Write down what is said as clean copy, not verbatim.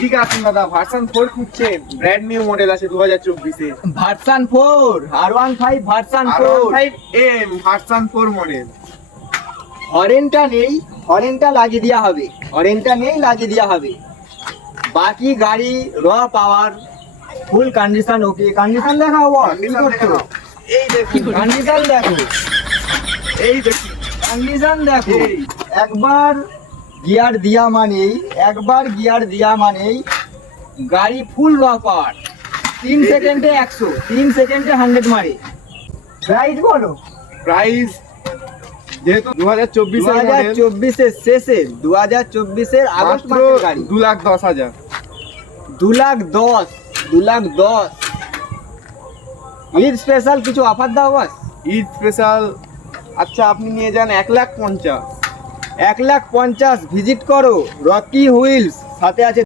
এদিকে আসুন দাদা, ভার্সন 4 খুঁজছেন? ব্র্যান্ড নিউ মডেল আছে 2024 এর। Version 4 R15 version 4 R15M version 4 model. হরেনটা নেই, হরেনটা লাগিয়ে দেওয়া হবে, হরেনটা নেই লাগিয়ে দেওয়া হবে। বাকি গাড়ি র পাওয়ার ফুল কন্ডিশন ওকে। কন্ডিশন দেখাও বস, কি করছো? এই দেখুন, কন্ডিশন দেখো, এই দেখুন, কন্ডিশন দেখো। এই। একবার গিয়ার দিয়া মানেই, একবার গিয়ার দিয়া মানেই গাড়ি ফুল র পাওয়ার। 3 সেকেন্ডে 100, 3 সেকেন্ডে 100 মারে। প্রাইস বলো। প্রাইস যেহেতু 2024 এর মডেল, 2024 এর শেষে, 2024 এর আগস্ট মাত্র মাসের গাড়ি। 2,10,000। 2,10,000, 2,10,000। ঈদ স্পেশাল কিছু অফার দাও বাস। ঈদ স্পেশাল, আচ্ছা আপনি নিয়ে যান 1,50,000। 1,50,000 ভিজিট করো রকি হুইলস, সাথে আছে